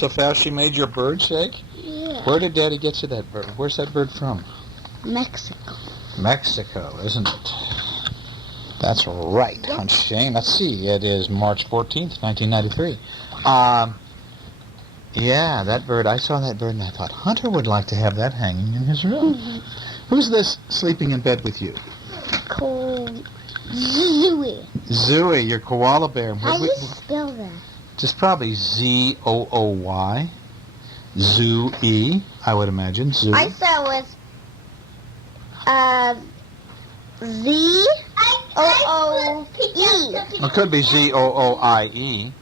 So fast she made your bird shake? Yeah. Where did Daddy get you that bird? Where's that bird from? Mexico. Mexico, isn't it? That's right, Yep. Shane. Let's see. It is March 14th, 1993. Yeah, that bird. I saw that bird and I thought Hunter would like to have that hanging in his room. Mm-hmm. Who's this sleeping in bed with you? Called Zooey. Zooey, your koala bear. How do you spell that? Just probably Z-O-O-Y. Zoo-E, I would imagine. Zoo. I saw it was Z-O-O-E. It could be Z-O-O-I-E.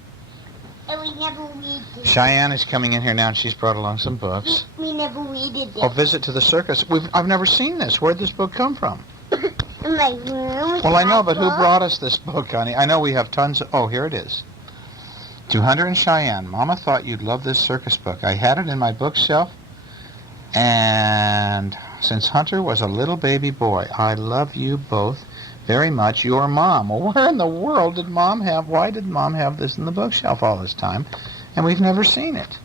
And we never read it. Cheyenne is coming in here now and she's brought along some books. We never read it. Oh, Visit to the Circus. I've never seen this. Where'd this book come from? In my room. Well, I know, but who brought us this book, honey? I know we have tons of... Oh, here it is. To Hunter and Cheyenne, Mama thought you'd love this circus book. I had it in my bookshelf, and since Hunter was a little baby boy, I love you both very much. Your Mom. Well, where in the world did Mom have... Why did Mom have this in the bookshelf all this time? And we've never seen it.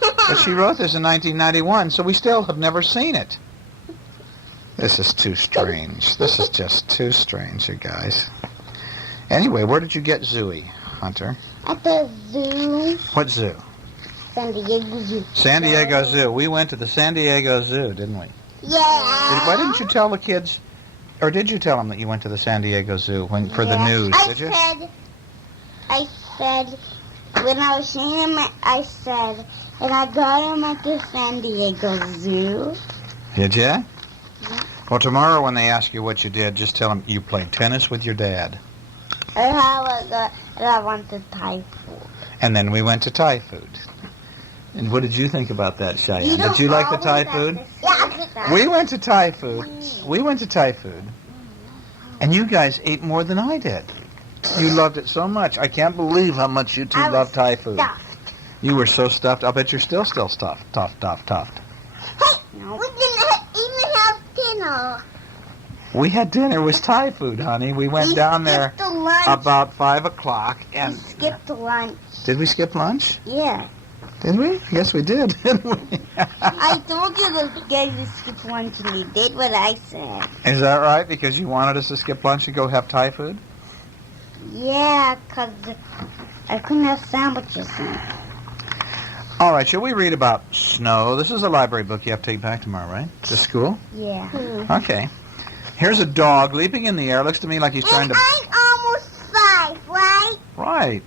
But she wrote this in 1991, so we still have never seen it. This is too strange. This is just too strange, you guys. Anyway, where did you get Zooey, Hunter? At the zoo. What zoo? San Diego Zoo. San Diego Zoo. We went to the San Diego Zoo, didn't we? Yeah. Why didn't you tell the kids, or did you tell them that you went to the San Diego Zoo for the news, did you? I said, when I was seeing him, I said, and I got him at the San Diego Zoo. Did you? Yeah. Well, tomorrow when they ask you what you did, just tell them you played tennis with your dad. And I went to Thai food. And then we went to Thai food. And what did you think about that, Cheyenne? Did you like the Thai food? Yeah. We went to Thai food. We went to Thai food. And you guys ate more than I did. You loved it so much. I can't believe how much you two love Thai food. Stuffed. You were so stuffed. I'll bet you're still stuffed. Stuffed. Hey, no. We didn't even have dinner. We had dinner. It was Thai food, honey. We went down there the lunch. about 5 o'clock. And We skipped the lunch. Did we skip lunch? Yeah. Did we? I guess we did, didn't we? I told you those guys to skip lunch and they did what I said. Is that right? Because you wanted us to skip lunch and go have Thai food? Yeah, because I couldn't have sandwiches in it. All right, shall we read about snow? This is a library book you have to take back tomorrow, right? To school? Yeah. Okay. Here's a dog leaping in the air. Looks to me like he's trying to... I'm almost 5, right?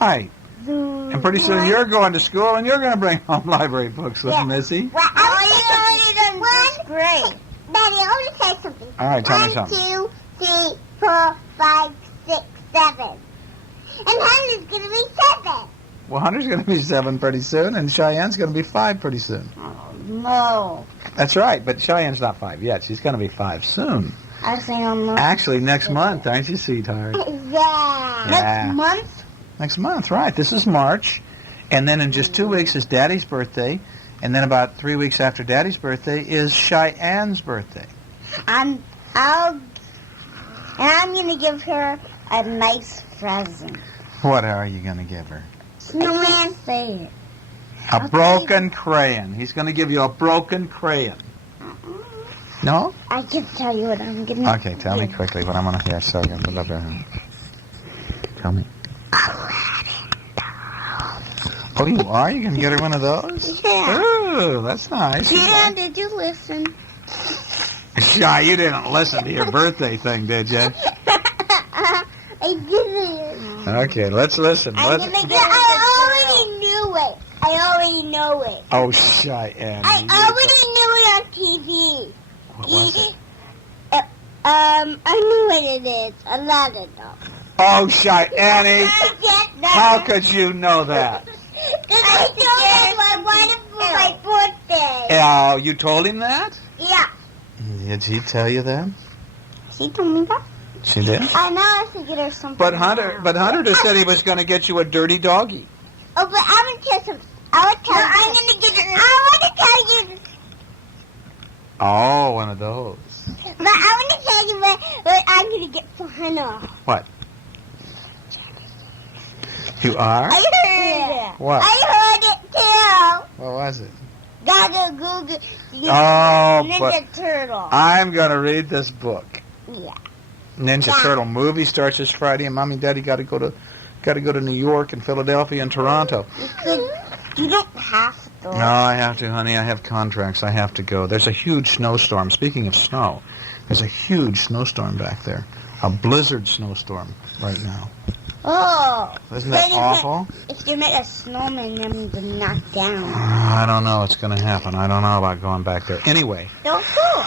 Right. And pretty soon you're going to school and you're going to bring home library books with Missy. Well, I already done great. Daddy, I want to say something. All right, tell me something. 1, 2, 3, 4, 5, 6, 7. And Hunter's going to be 7. Well, Hunter's going to be 7 pretty soon, and Cheyenne's going to be 5 pretty soon. Oh, no. That's right, but Cheyenne's not 5 yet. She's going to be 5 soon. Actually, next month, aren't you, sweetheart? Yeah. Next month? Next month, right. This is March. And then in just 2 weeks is Daddy's birthday. And then about 3 weeks after Daddy's birthday is Cheyenne's birthday. I'm going to give her a nice present. What are you going to give her? Snowman. Say it. A broken crayon. He's going to give you a broken crayon. No? I can tell you what I'm going to Okay, tell me quickly what I'm going to hear. So I'm going to love her. Tell me. Oh, you are? You going to get her one of those? Yeah. Ooh, that's nice. Yeah, did you listen? Shy, you didn't listen to your birthday thing, did you? I didn't. Okay, let's listen. I already knew it. I already know it. Oh, Cheyenne. I already knew it on TV. What was it? I knew what it is. A lot of them. Oh, Cheyenne. How could you know that? Because I told him I wanted for my birthday. Oh, you told him that? Yeah. Did he tell you that? She told me that. She did? I know I should get her something. But Hunter just said he was going to get you a dirty doggy. Oh, but I'm going to tell something. I'm going to get her. I want to tell you. Oh, one of those. But I want to tell you what I'm going to get for Hunter. What? You are? I heard. What? I was it? Gotta Google But Ninja Turtle. I'm going to read this book. Yeah. Ninja Turtle movie starts this Friday, and Mommy and Daddy got to go to New York and Philadelphia and Toronto. You don't have to. No, I have to, honey. I have contracts. I have to go. There's a huge snowstorm. Speaking of snow, there's a huge snowstorm back there. A blizzard snowstorm right now. Oh. Isn't that awful? If you make a snowman, then to knock down. I don't know what's going to happen. I don't know about going back there. Anyway. Don't go.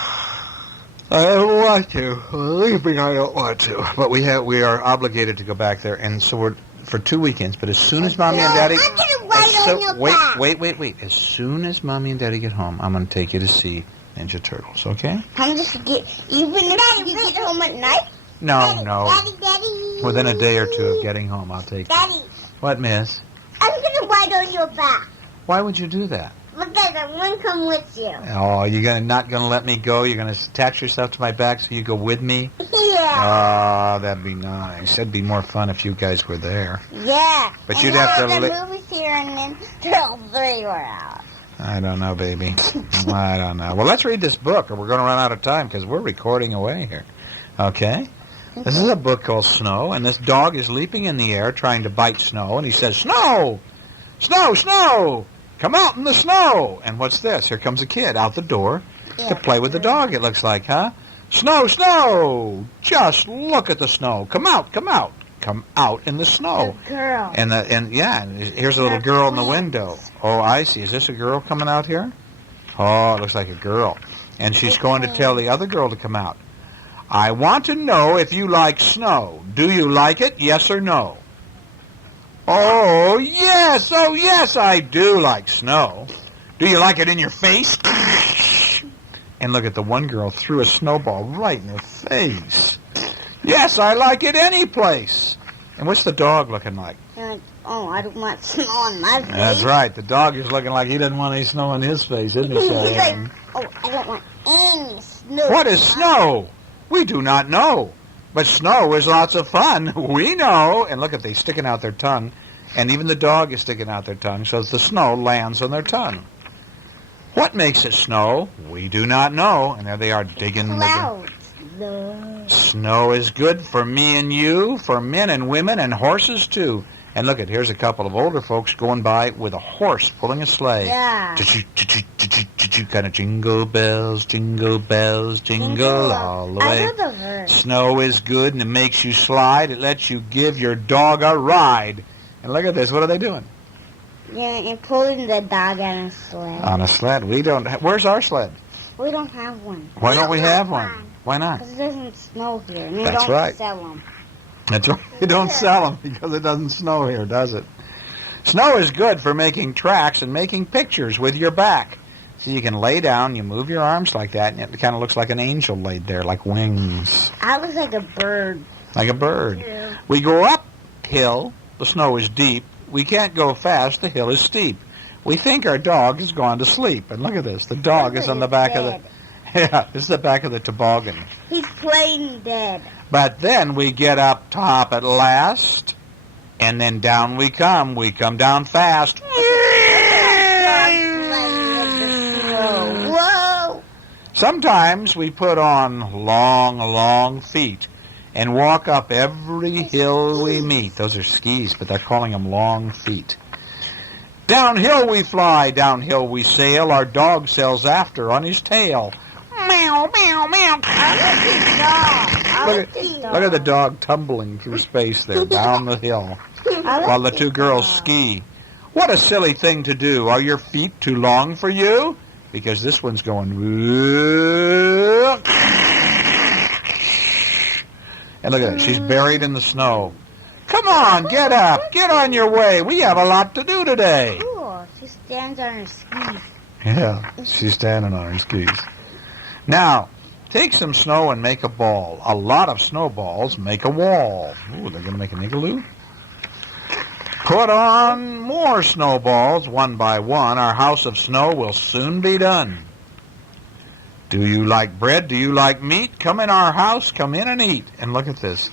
I don't want to. Believe me, I don't want to. But we are obligated to go back there, and so we're for 2 weekends. But as soon as Mommy and Daddy... I'm gonna ride on your back. Wait. As soon as Mommy and Daddy get home, I'm going to take you to see Ninja Turtles, okay? I'm just even if you get home at night? No. Daddy. Within a day or two of getting home, I'll take you. Daddy. What, miss? I'm gonna ride on your back. Why would you do that? Because I want to come with you. Oh, you're not going to let me go? You're going to attach yourself to my back so you go with me? Yeah. Oh, that'd be nice. That'd be more fun if you guys were there. Yeah. But and you'd have to... the movies here and then Turtle 3 were out. I don't know, baby. I don't know. Well, let's read this book or we're going to run out of time because we're recording away here. Okay? This is a book called Snow, and this dog is leaping in the air trying to bite Snow, and he says, Snow! Snow! Snow! Come out in the snow! And what's this? Here comes a kid out the door to play with the dog, it looks like, huh? Snow! Snow! Just look at the snow. Come out! Come out! Come out in the snow. A girl. And here's a little girl in the window. Oh, I see. Is this a girl coming out here? Oh, it looks like a girl. And she's going to tell the other girl to come out. I want to know if you like snow. Do you like it? Yes or no? Oh, yes, I do like snow. Do you like it in your face? And look at the one girl threw a snowball right in her face. Yes, I like it any place. And what's the dog looking like? Oh, I don't want snow on my face. That's right. The dog is looking like he doesn't want any snow on his face, isn't he? He's like, oh, I don't want any snow. What is snow? We do not know. But snow is lots of fun. We know. And look at they sticking out their tongue. And even the dog is sticking out their tongue so the snow lands on their tongue. What makes it snow? We do not know. And there they are digging. Clouds. Snow is good for me and you, for men and women and horses too. And look at, here's a couple of older folks going by with a horse pulling a sleigh. Yeah. Kind of jingle bells, jingle all the way. I know the verse. Snow is good and it makes you slide. It lets you give your dog a ride. And look at this. What are they doing? Yeah, and pulling the dog on a sled. On a sled. We don't. Where's our sled? We don't have one. Why don't we have one? Why not? Because it doesn't snow here. And That's don't right. sell them. That's right. You don't sell them because it doesn't snow here, does it? Snow is good for making tracks and making pictures with your back. So you can lay down, you move your arms like that, and it kind of looks like an angel laid there, like wings. I look like a bird. Like a bird. Yeah. We go uphill. The snow is deep. We can't go fast. The hill is steep. We think our dog has gone to sleep. And look at this. The dog is on the back of the... Yeah, this is the back of the toboggan. He's playing dead. But then we get up top at last, and then down we come. We come down fast. Whoa! Sometimes we put on long feet and walk up every hill we meet. Those are skis, but they're calling them long feet. Downhill we fly, downhill we sail. Our dog sails after on his tail. Meow, meow, meow. Look at the dog tumbling through space there, down the hill, while the two girls ski. What a silly thing to do. Are your feet too long for you? Because this one's going... And look at that. She's buried in the snow. Come on, get up. Get on your way. We have a lot to do today. Cool. She stands on her skis. Yeah, she's standing on her skis. Now, take some snow and make a ball. A lot of snowballs make a wall. Ooh, they're going to make an igloo? Put on more snowballs, one by one. Our house of snow will soon be done. Do you like bread? Do you like meat? Come in our house. Come in and eat. And look at this.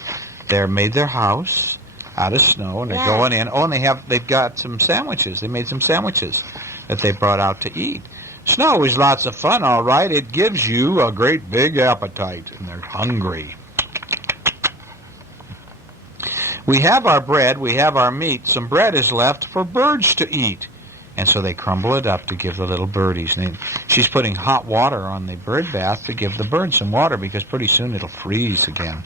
They're made their house out of snow, and they're going in. Oh, and they've got some sandwiches. They made some sandwiches. that they brought out to eat. Snow is lots of fun, all right. It gives you a great big appetite, and they're hungry. We have our bread, we have our meat. Some bread is left for birds to eat. And so they crumble it up to give the little birdies. And she's putting hot water on the bird bath to give the birds some water because pretty soon it'll freeze again.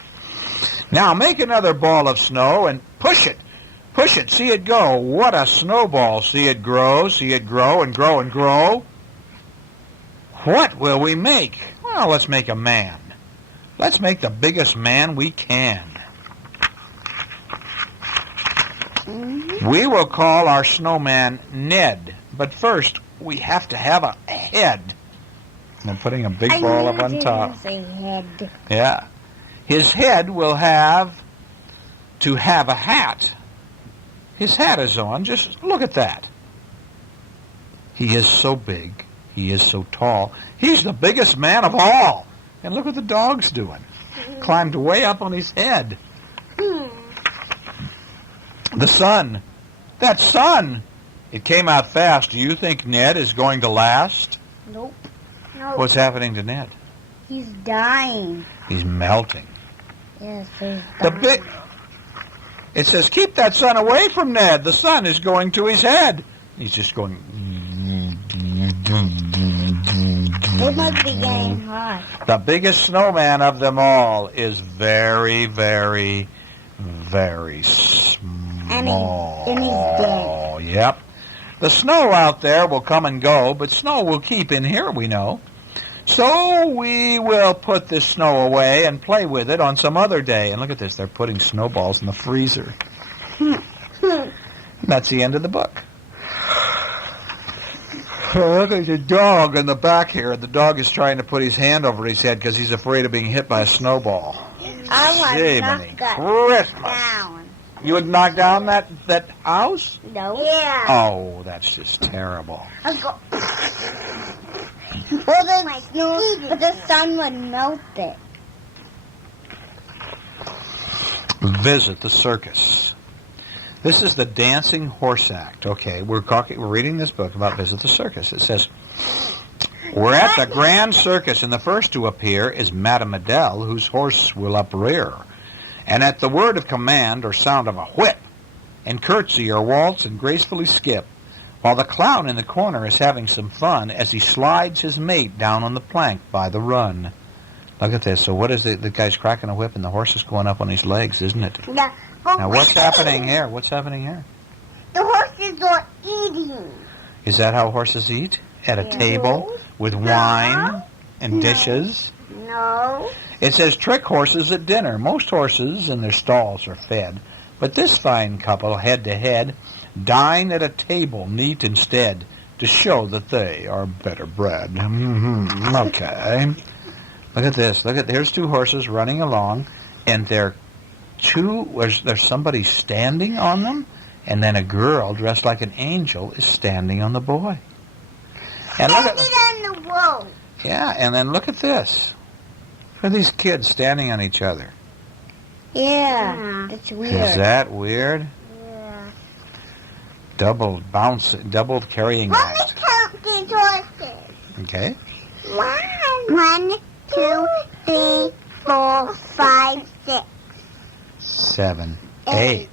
Now make another ball of snow and push it. Push it. See it go. What a snowball. See it grow and grow and grow. What will we make? Well, let's make a man. Let's make the biggest man we can. We will call our snowman Ned, but first we have to have a head. And I'm putting a big ball up on top. Say head. Yeah. His head will have to have a hat. His hat is on. Just look at that. He is so big. He is so tall. He's the biggest man of all. And look what the dog's doing. Climbed way up on his head. The sun. That sun. It came out fast. Do you think Ned is going to last? Nope. What's happening to Ned? He's dying. He's melting. Yes, he's dying. It says, keep that sun away from Ned. The sun is going to his head. He's just going. It must be getting hot. The biggest snowman of them all is very, very, very small. And he's dead. Yep. The snow out there will come and go, but snow will keep in here, we know. So we will put this snow away and play with it on some other day. And look at this. They're putting snowballs in the freezer. That's the end of the book. Look at the dog in the back here. The dog is trying to put his hand over his head because he's afraid of being hit by a snowball. I want to Jiminy knock Christmas. down. You would knock down that house? No. Yeah. Oh, that's just terrible. I'll go. But the sun would melt it. Visit the circus. This is the Dancing Horse Act. Okay, we're reading this book about Visit the Circus. It says, we're at the Grand Circus, and the first to appear is Madame Adele, whose horse will uprear. And at the word of command or sound of a whip, and curtsy or waltz and gracefully skip, while the clown in the corner is having some fun as he slides his mate down on the plank by the run. Look at this. So what is the guy's cracking a whip and the horse is going up on his legs, isn't it? Yeah. Now what's happening here? What's happening here? The horses are eating. Is that how horses eat? At a table with wine and dishes? No. It says trick horses at dinner. Most horses in their stalls are fed, but this fine couple, head to head, dine at a table neat instead to show that they are better bred. Okay. Look at this. Here's two horses running along, and there's somebody standing on them, and then a girl dressed like an angel is standing on the boy. And look at on the road. Yeah, and then look at this. Look at these kids standing on each other. Yeah. It's weird. Is that weird? Yeah. Double carrying Let me act. count these horses. Okay. 1, 2, 3, 4, 5, 6. 7, 8.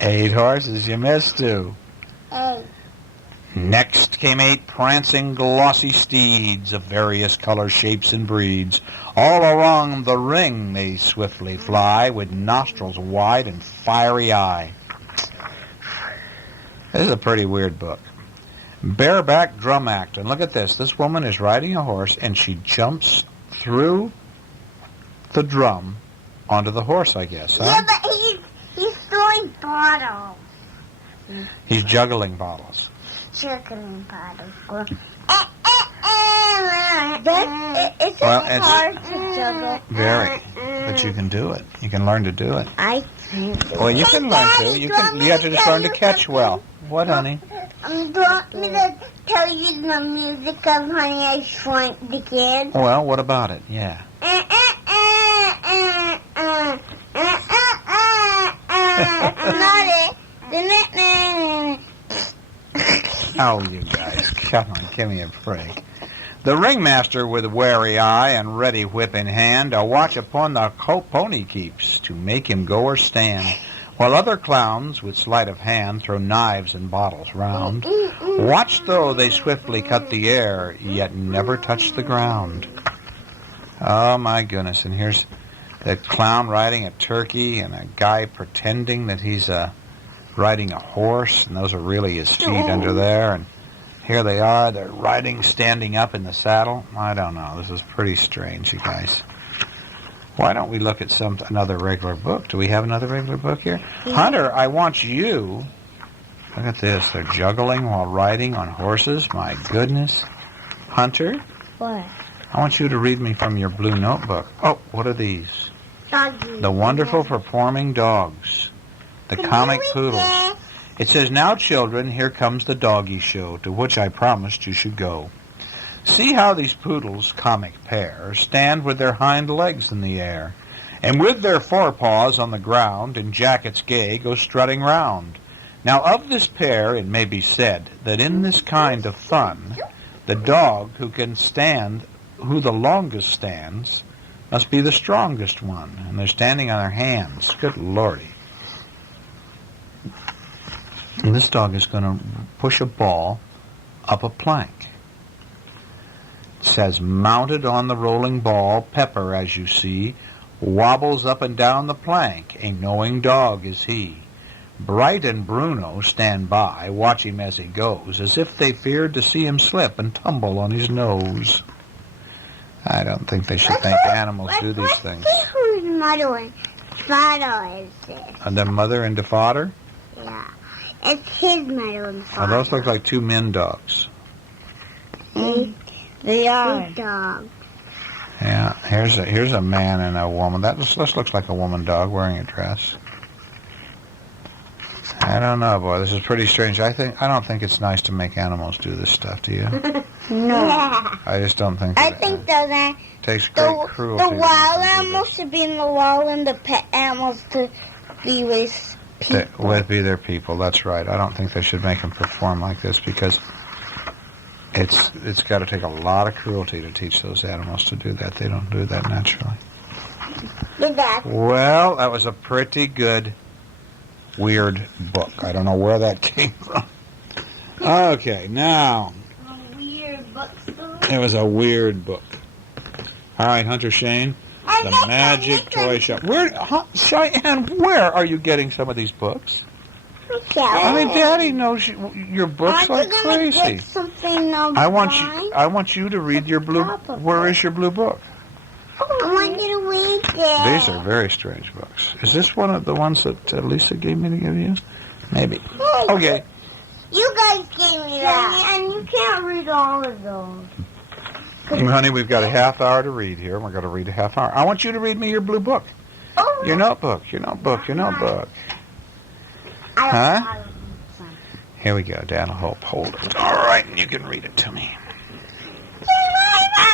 8 horses. You missed 2. 8. Next came 8 prancing, glossy steeds of various colors, shapes, and breeds. All along the ring they swiftly fly, with nostrils wide and fiery eye. This is a pretty weird book. Bareback Drum Act. And look at this. This woman is riding a horse, and she jumps through the drum onto the horse, I guess. Huh? Yeah, but he's throwing bottles. He's juggling bottles. Juggling bottles. It's hard to juggle. Very. But you can do it. You can learn to do it. I can't. Well, you can learn to. You have to just learn to catch well. What, honey? Do you want me to tell you the music of Honey, I Shrunk the Kid? Well, what about it? Yeah. Not it. Oh, you guys, come on, give me a break. The ringmaster with wary eye and ready whip in hand, a watch upon the pony keeps to make him go or stand, while other clowns with sleight of hand throw knives and bottles round. Watch though they swiftly cut the air, yet never touch the ground. Oh my goodness, and here's the clown riding a turkey and a guy pretending that he's riding a horse, and those are really his feet under there, and here they are, they're riding, standing up in the saddle. I don't know, this is pretty strange, you guys. Why don't we look at another regular book? Do we have another regular book here? Yeah. Hunter, I want you, look at this, they're juggling while riding on horses, my goodness. Hunter? What? I want you to read me from your blue notebook. Oh, what are these? Doggies. The wonderful performing dogs. The comic poodles. It says, now children, here comes the doggy show, to which I promised you should go. See how these poodles, comic pair, stand with their hind legs in the air, and with their forepaws on the ground, in jackets gay, go strutting round. Now of this pair it may be said, that in this kind of fun, the dog who the longest stands, must be the strongest one, and they're standing on their hands. Good Lordy. And this dog is going to push a ball up a plank. It says, mounted on the rolling ball, Pepper, as you see, wobbles up and down the plank. A knowing dog is he. Bright and Bruno stand by, watch him as he goes, as if they feared to see him slip and tumble on his nose. I don't think they should think animals do these things. Let's see whose mother and father is this. And their mother and the father? Yeah. It's his mother and father. Oh, those look like two men dogs. They are. Dogs. Yeah, here's a man and a woman. This looks like a woman dog wearing a dress. I don't know, boy. This is pretty strange. I don't think it's nice to make animals do this stuff. Do you? No. I just don't think. I think those takes great cruelty. The wild animals should be in the wild, and the pet animals to be with people. Be their people. That's right. I don't think they should make them perform like this because it's got to take a lot of cruelty to teach those animals to do that. They don't do that naturally. Well, that was a pretty good weird book. I don't know where that came from. Okay, now. A weird book. It was a weird book. All right, Hunter Shane, the Magic Toy Shop. Cheyenne, where are you getting some of these books? I mean, Daddy knows your books like crazy. I want you to read your blue. Where is your blue book? I want you to read it. These are very strange books. Is this one of the ones that Lisa gave me to give you? Maybe. Okay. You guys gave me that. And you can't read all of those. Honey, we've got a half hour to read here. We're going to read a half hour. I want you to read me your blue book. Oh, your notebook. Huh? Here we go. Dan will hold it. All right, and you can read it to me.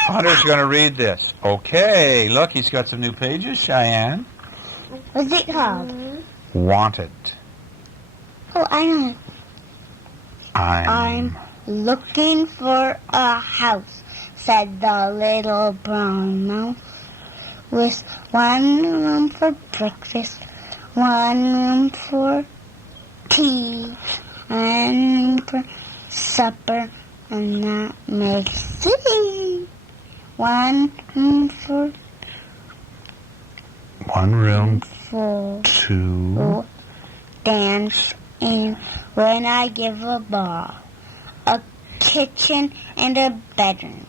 Hunter's going to read this. Okay, look, he's got some new pages, Cheyenne. What's it called? Wanted. Oh, I know. I'm looking for a house, said the little brown mouse. With one room for breakfast, one room for tea, one room for supper, and that makes three. One room for two dance in when I give a ball, a kitchen and a bedroom,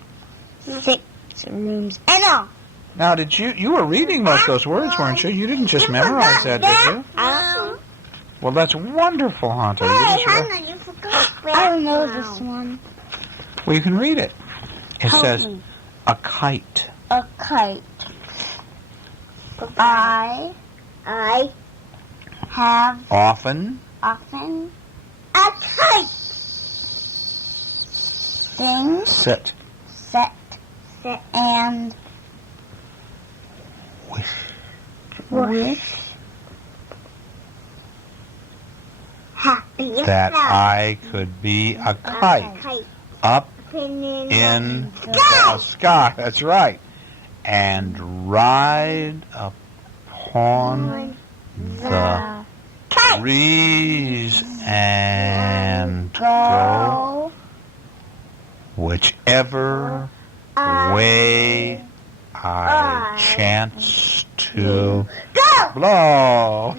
6 rooms and all. Now, you were reading most of those words, weren't you? You didn't just memorize that, did you? Well, that's wonderful, Hunter. Hey, Hannah, you forgot. I don't know this one. Well, you can read it. It says, a kite. A kite. I have often a kite. Sing. Sit. And wish. Ha. that I could be a kite up in the sky. That's right. And ride upon the breeze and go whichever way I chance to blow.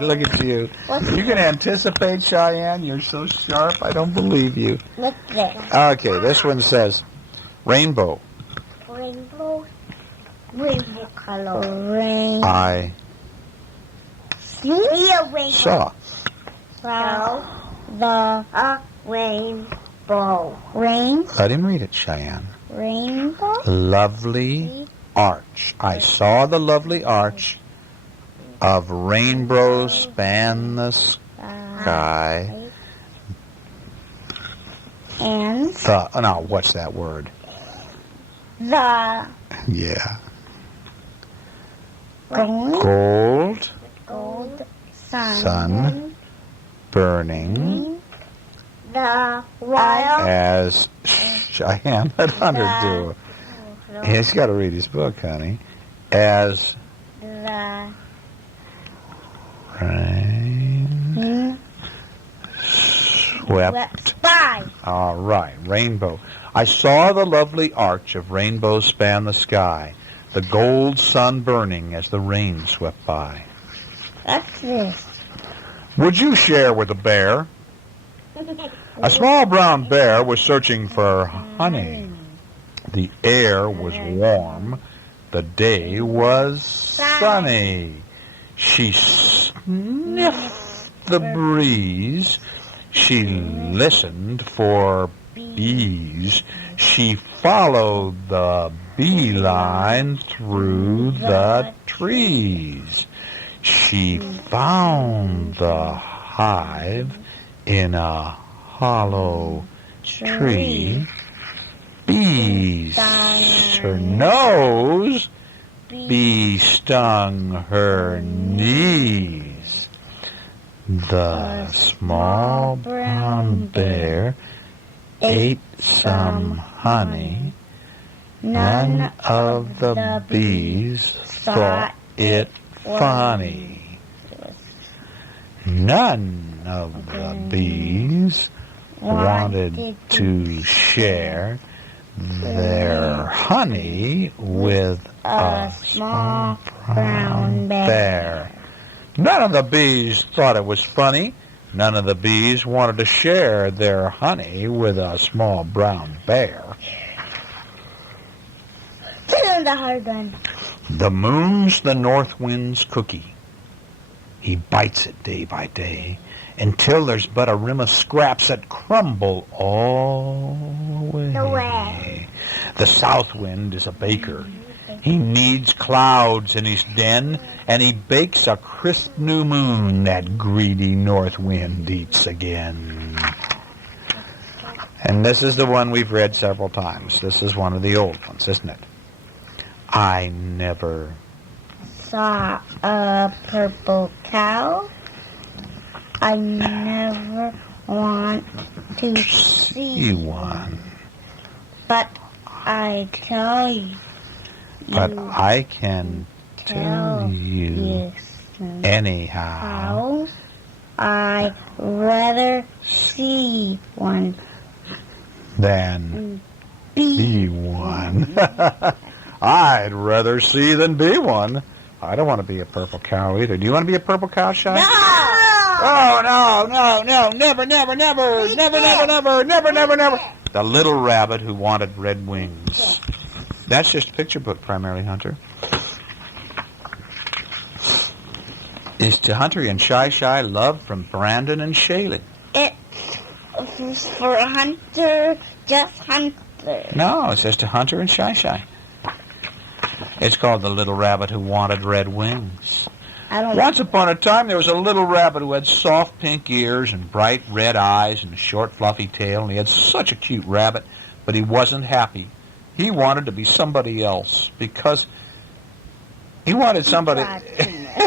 Look at you. You can anticipate, Cheyenne. You're so sharp. I don't believe you. Look there. Okay, this one says rainbow. Rainbow. Rainbow color. Rain. I See a rainbow. saw the rainbow. Rain. Let him read it, Cheyenne. Rainbow. Lovely arch. I saw the lovely arch of rainbows span the sky. And No, what's that word? the Yeah. gold Gold sun burning the wild as Cheyenne. Let Hunter do it. He's got to read his book, honey. As the rain swept. by. All right, rainbow. I saw the lovely arch of rainbows span the sky, the gold sun burning as the rain swept by. What's this? Would you share with a bear? A small brown bear was searching for honey. The air was warm. The day was sunny. She sniffed the breeze. She listened for bees. She followed the bee line through the trees. She found the hive in a hollow tree. Bees her nose. Bee stung her knees. The small brown bear ate some honey. None of the bees thought it funny. None of the bees wanted to share their honey with a small brown bear. None of the bees thought it was funny. None of the bees wanted to share their honey with a small brown bear. The hard one. The moon's the north wind's cookie. He bites it day by day until there's but a rim of scraps that crumble all the way. The south wind is a baker. He kneads clouds in his den, and he bakes a crisp new moon that greedy north wind eats again. And this is the one we've read several times. This is one of the old ones, isn't it? I never saw a purple cow. I never want to see one. But I tell you. But I can tell you anyhow. I'd rather see one than be one. I'd rather see than be one. I don't want to be a purple cow either. Do you want to be a purple cow, Shy? No! Oh, no, never, never, never, never, never, never, never, never, never. The little rabbit who wanted red wings. That's just a picture book primarily, Hunter. Is to Hunter and Shy love from Brandon and Shaylin. It's for Hunter, just Hunter. No, it says to Hunter and Shy. It's called The Little Rabbit Who Wanted Red Wings. Once upon a time, there was a little rabbit who had soft pink ears and bright red eyes and a short fluffy tail, and he had such a cute rabbit, but he wasn't happy. He wanted to be somebody else because he wanted somebody...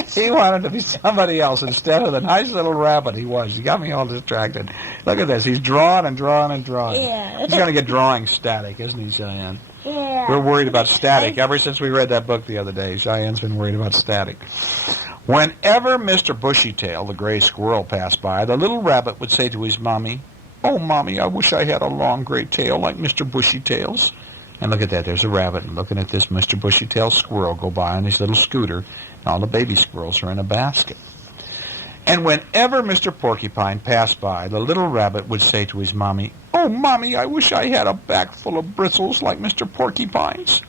He wanted to be somebody else instead of the nice little rabbit he was. He got me all distracted. Look at this. He's drawing and drawing and drawing. Yeah. He's going to get drawing static, isn't he, Cheyenne? Yeah. We're worried about static. Ever since we read that book the other day, Cheyenne's been worried about static. Whenever Mr. Bushytail, the gray squirrel, passed by, the little rabbit would say to his mommy, "Oh, Mommy, I wish I had a long gray tail like Mr. Bushytail's." And look at that. There's a rabbit looking at this Mr. Bushytail squirrel go by on his little scooter, and all the baby squirrels are in a basket. And whenever Mr. Porcupine passed by, the little rabbit would say to his mommy, "Oh, Mommy, I wish I had a back full of bristles like Mr. Porcupine's."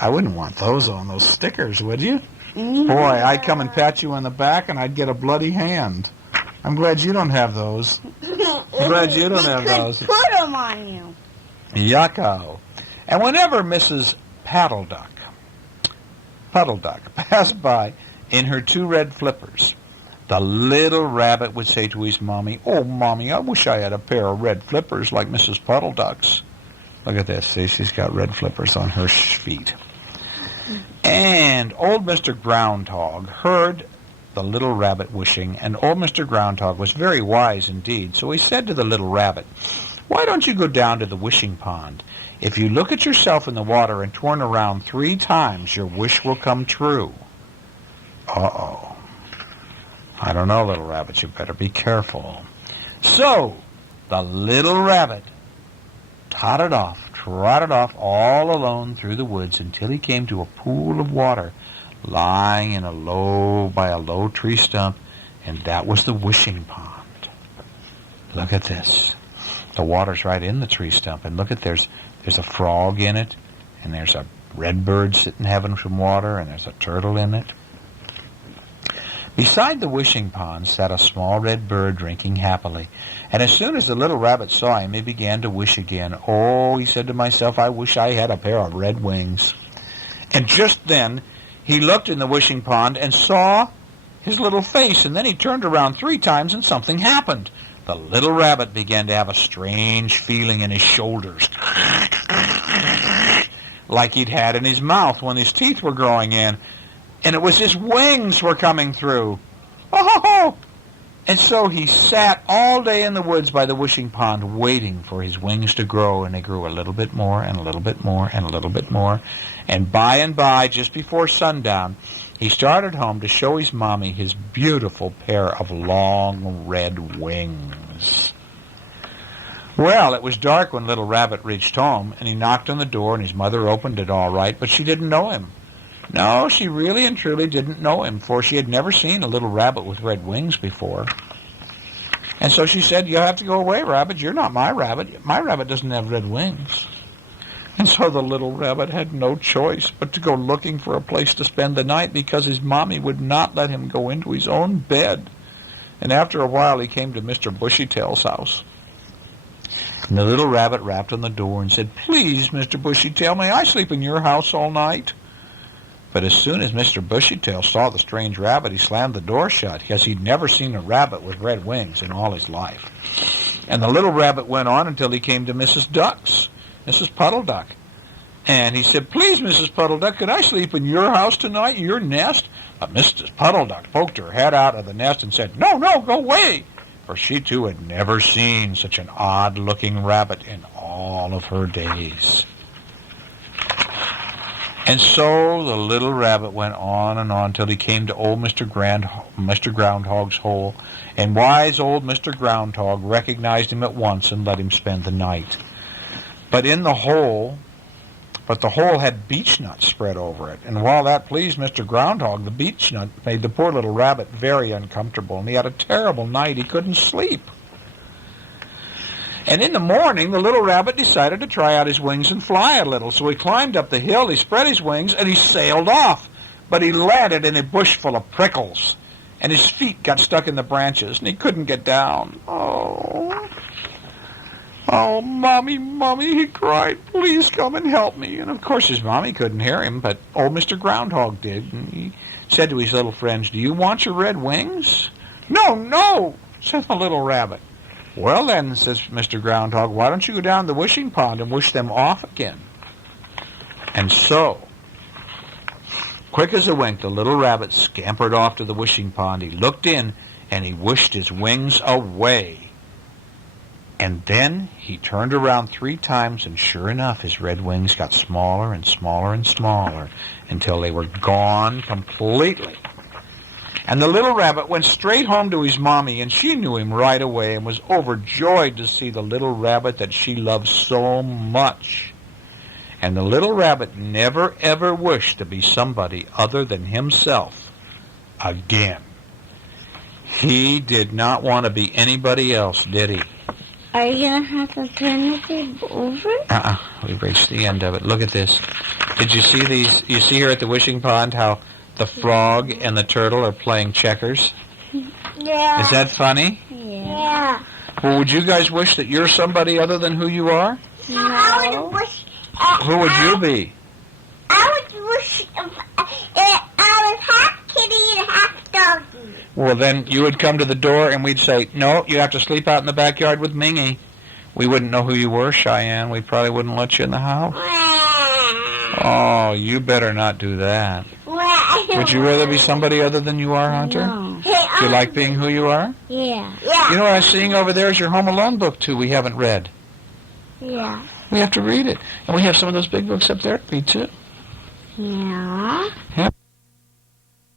I wouldn't want those on those stickers, would you? Yeah. Boy, I'd come and pat you on the back, and I'd get a bloody hand. I'm glad you don't have those. I'm glad you don't have those. Put them on you. Yucko. And whenever Mrs. Puddle Duck passed by in her 2 red flippers, the little rabbit would say to his mommy, "Oh, Mommy, I wish I had a pair of red flippers like Mrs. Puddle Duck's." Look at this. See, she's got red flippers on her feet. And old Mr. Groundhog heard the little rabbit wishing, and old Mr. Groundhog was very wise indeed. So he said to the little rabbit, "Why don't you go down to the wishing pond? If you look at yourself in the water and turn around 3 times, your wish will come true." Uh-oh. I don't know, little rabbit. You better be careful. So the little rabbit trotted off all alone through the woods until he came to a pool of water lying in by a low tree stump, and that was the wishing pond. Look at this. The water's right in the tree stump, and look at there's a frog in it, and there's a red bird sitting having some water, and there's a turtle in it. Beside the wishing pond sat a small red bird drinking happily, and as soon as the little rabbit saw him, he began to wish again. "Oh," he said to himself, "I wish I had a pair of red wings." And just then he looked in the wishing pond and saw his little face, and then he turned around 3 times and something happened. The little rabbit began to have a strange feeling in his shoulders, like he'd had in his mouth when his teeth were growing in, and it was his wings were coming through. Oh! And so he sat all day in the woods by the wishing pond waiting for his wings to grow, and they grew a little bit more and a little bit more and a little bit more. And by, just before sundown, he started home to show his mommy his beautiful pair of long red wings. Well, it was dark when Little Rabbit reached home, and he knocked on the door, and his mother opened it all right, but she didn't know him. No, she really and truly didn't know him, for she had never seen a little rabbit with red wings before. And so she said, "You have to go away, Rabbit. You're not my rabbit. My rabbit doesn't have red wings." And so the little rabbit had no choice but to go looking for a place to spend the night, because his mommy would not let him go into his own bed. And after a while he came to Mr. Bushytail's house. And the little rabbit rapped on the door and said, "Please, Mr. Bushytail, may I sleep in your house all night?" But as soon as Mr. Bushytail saw the strange rabbit, he slammed the door shut, because he'd never seen a rabbit with red wings in all his life. And the little rabbit went on until he came to Mrs. Puddle Duck. And he said, "Please, Mrs. Puddle Duck, could I sleep in your house tonight, in your nest?" But Mrs. Puddle Duck poked her head out of the nest and said, "No, go away," for she too had never seen such an odd-looking rabbit in all of her days. And so the little rabbit went on and on till he came to old Mr. Groundhog's hole, and wise old Mr. Groundhog recognized him at once and let him spend the night. But the hole had beech nuts spread over it, and while that pleased Mr. Groundhog, the beech nut made the poor little rabbit very uncomfortable, and he had a terrible night. He couldn't sleep. And in the morning, the little rabbit decided to try out his wings and fly a little. So he climbed up the hill, he spread his wings, and he sailed off. But he landed in a bush full of prickles, and his feet got stuck in the branches, and he couldn't get down. Oh, Mommy, he cried, "Please come and help me." And of course his mommy couldn't hear him, but old Mr. Groundhog did. And he said to his little friends, "Do you want your red wings?" No, said the little rabbit. "Well then," says Mr. Groundhog, "why don't you go down to the wishing pond and wish them off again?" And so, quick as a wink, the little rabbit scampered off to the wishing pond. He looked in, and he wished his wings away. And then he turned around 3 times, and sure enough, his red wings got smaller and smaller and smaller until they were gone completely. And the little rabbit went straight home to his mommy, and she knew him right away and was overjoyed to see the little rabbit that she loved so much. And the little rabbit never ever wished to be somebody other than himself again. He did not want to be anybody else, did he? Are you going to have to turn the tape over? We've reached the end of it. Look at this. Did you see these? You see here at the wishing pond how the frog and the turtle are playing checkers? Yeah. Is that funny? Yeah. Well, would you guys wish that you're somebody other than who you are? No. I would wish... Who would you be? I would wish I was half kitty and half doggy. Well, then you would come to the door and we'd say, no, you have to sleep out in the backyard with Mingy. We wouldn't know who you were, Cheyenne. We probably wouldn't let you in the house. Oh, you better not do that. Would you rather be somebody other than you are, Hunter? No. Do you like being who you are? Yeah. You know what I'm seeing over there is your Home Alone book, too, we haven't read. Yeah. We have to read it. And we have some of those big books up there to read, too. Yeah. Yeah.